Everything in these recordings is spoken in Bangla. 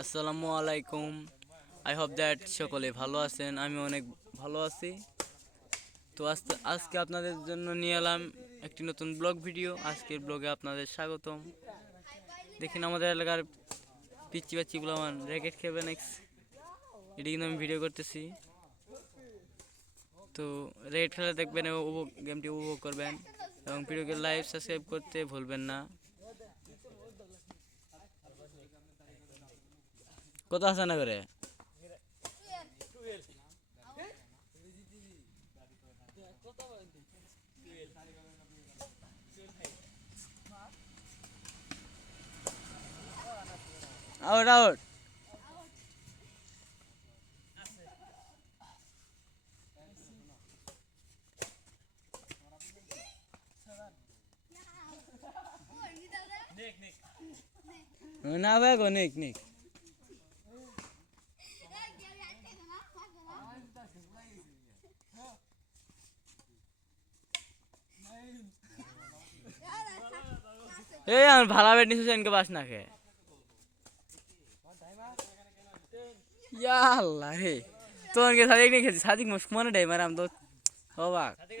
আসসালামু আলাইকুম। আই হোপ দ্যাট সকলে ভালো আছেন, আমি অনেক ভালো আছি। তো আজকে আপনাদের জন্য নিয়ে এলাম একটি নতুন ব্লগ ভিডিও। আজকের ব্লগে আপনাদের স্বাগতম। দেখেন আমাদের এলাকার পিচ্ছি বাচ্চিগুলো আমার র্যাকেট খেবে নেক্সট এটি কিন্তু আমি ভিডিও করতেছি। তো র্যাকেট খেলা দেখবেন এবং উপভোগ গেমটি উপভোগ করবেন এবং ভিডিওকে লাইভ সাবস্ক্রাইব করতে ভুলবেন না। কত আছে না করে আউট আউট। না ভাই গো নিক নিক। এই আমার ভালা বেট নিছে সেনকে বাস না খে ইয়া আল্লাহ রে। তোকে সাদিক নিয়ে খেয়েছি, সাদিক মুসকুমানে মনে দেয় মারাম তো অবাক। এই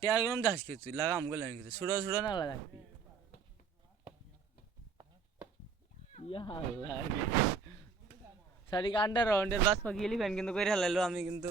টিয়ার গরম দাস কে তুই? লাগাম গেলেন কিন্তু সুড়ো সুড়ো না লাগাচ্ছি ইয়া সারি রে। সাদিক আন্ডার রাউন্ডের বাস পাখি এলিফ্যান্ট কিন্তু করে হেলাইলো আমি কিন্তু।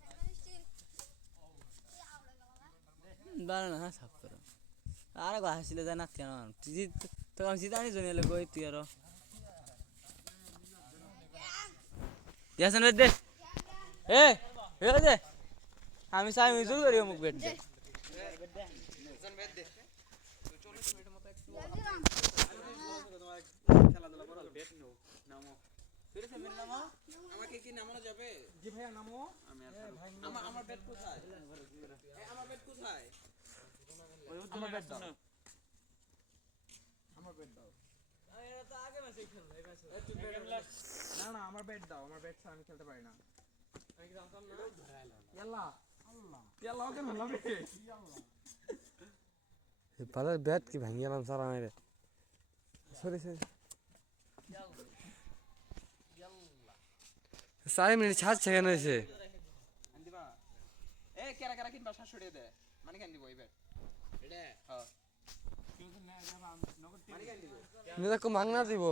বাড়া না সাফ করো আর গো হাসিলে যা নাচ কেন তো আমি জিতানি জন্য এলে কই তুই আরও ইয়াসন বেদ দে এ এ দে আমি চাই মিজুর করি মুখ বেদ দে আমাকে কি নামানো যাবে জি ভাইয়া নামো। আমার আমার বেড কোথায়? আমার বেড কোথায়? আমার বেড দাও। আমার দাও। bed- না না আমার বেড দাও আমার বেড ছাড়া আমি খেলতে পারি না। পালার ব্যাট কি ভাঙিয়ে গেলাম সারা মেরে সরি সরি চার মিনিট ছাড়ছে কেন এসে। এ কেরা কেরা কিনবা? শাশুড়ি দে। মানে কেন দিব এই বেড হ্যাঁ মানে দিব। নিজে মাংনা দিব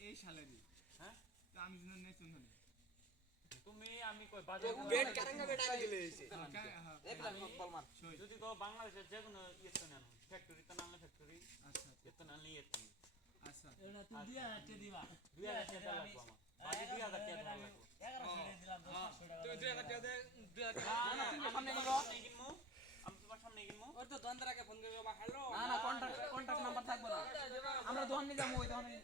এই শালেরি হ্যাঁ আমি তুমি আমি কই বাজার বেড কারাঙ্গা বেড আনি দিলে এ বিধান বল মার যদি কো বাংলাদেশের যে কোনো ইয়েতে নেন ফ্যাক্টরি তো নালে ফ্যাক্টরি আচ্ছা নালে ইয়েতে আচ্ছা লাগবে আমার বাকি লাগবে টাকা আমরা দোকানে যাব ওই দোকানে